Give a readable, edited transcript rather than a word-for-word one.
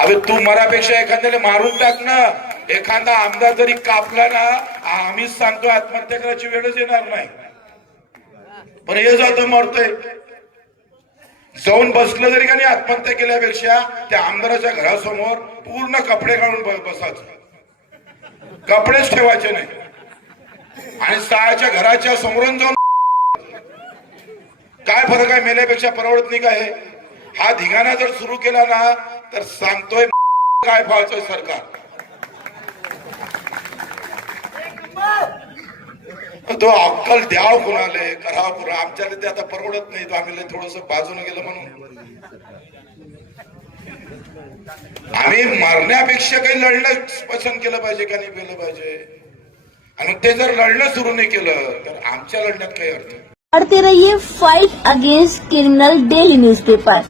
अबे तू मरापेक्षा एखाद्याला मारून टाक ना. एखादा आमदार जरी कापला ना, आम्हीच सांगतो आत्महत्या करायची वेळच येणार नाही. पण हे जातो मरतोय. जाऊन बसलं जरी का नाही, आत्महत्या केल्यापेक्षा त्या आमदाराच्या घरासमोर पूर्ण कपडे काढून बसायचं, कपडेच ठेवायचे नाही. आणि सहाच्या घराच्या समोरून जाऊन काय फरक आहे? मेल्यापेक्षा परवडत नाही का? हे हा धिंगाणा जर सुरू केला ना, तर सांगतोय काय व्हायचंय सरकार. तो अक्कल द्याव कुणाले, करावं कुणा. आमच्याला ते आता परवडत नाही. तो आम्ही थोडस बाजूने गेलं म्हणून आम्ही मारण्यापेक्षा काही लढणं पसंत केलं पाहिजे का नाही केलं पाहिजे. आणि ते जर लढणं सुरू नाही केलं तर आमच्या लढण्यात काही अर्थ. पढ़ते रहिए fight against criminal daily newspaper.